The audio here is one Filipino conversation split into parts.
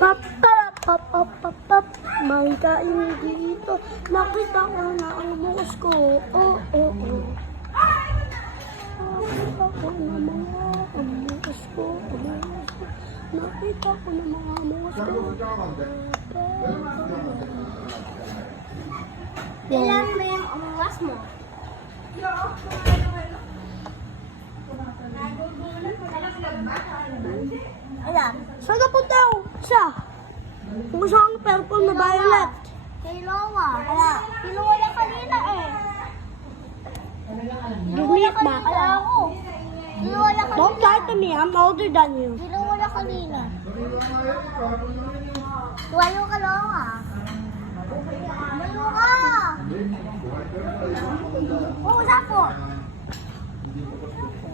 Papapapapapap. May kain dito. Nakita ko na ang buhos ko. Oh. Nakita ko na mga ang buhos ko. Nakita ko na mga buhos ko. Ilan mo yung umawas mo? Alam. Saan napunta ako? Siya. Kung saan purple na violet. Kay Lowa. Ala. Kinuha niya kanina eh. Unique ba? Ala ako. Kinuha niya Don't kanina. lie to me. I'm older than you. Kinuha niya kanina. Tuwayo ka, Lowa. Tuwayo ka. Oo, sapo.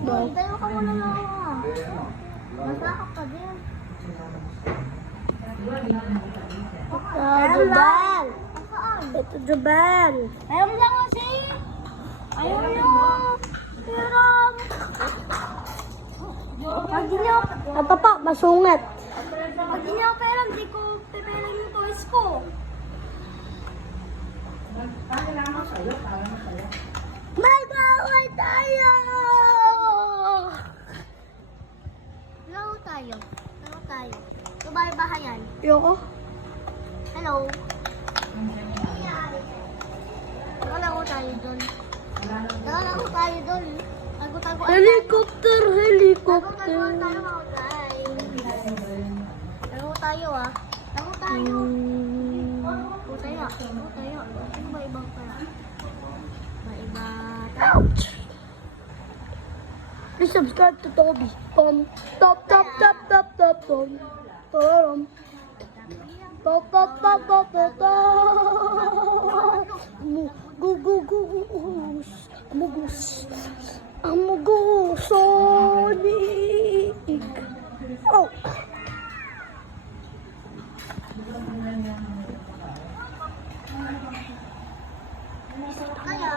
Tayo ka muna, Lowa. Masakap ka din. Jaban. Saan? Ito Jaban. Ayaw mo lang kasi. Ayaw mo. Hiram. Pag di niyo, Ito pa, masungit. pag di niyo pera, hindi ko pipera yung toys ko. Mag-away tayo! Laro tayo. Laro tayo. Bahay-bahayan. Yoko? Hello. Laro tayo doon. Laro tayo doon. Tago-tago. Helicopter, helicopter. Tago-tago tayo mga guys. Laro tayo ah. Laro tayo. Laro tayo. Laro tayo. Ano ba ibang pala? Iba tayo. Please subscribe to Toby. Top. Amugus. Sonic. Oh. Kaya.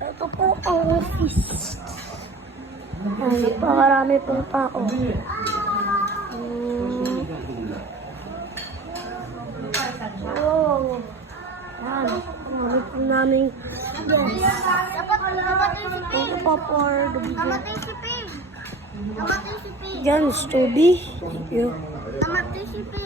Ito po ang office. Napakarami pong tao. Wow. Yan. Marami po namin Dapat namatay si Pig. ito pa for the video. Namatay si Pig. Namatay si Pig. Yan, Toby. Thank you. Namatay si Pig.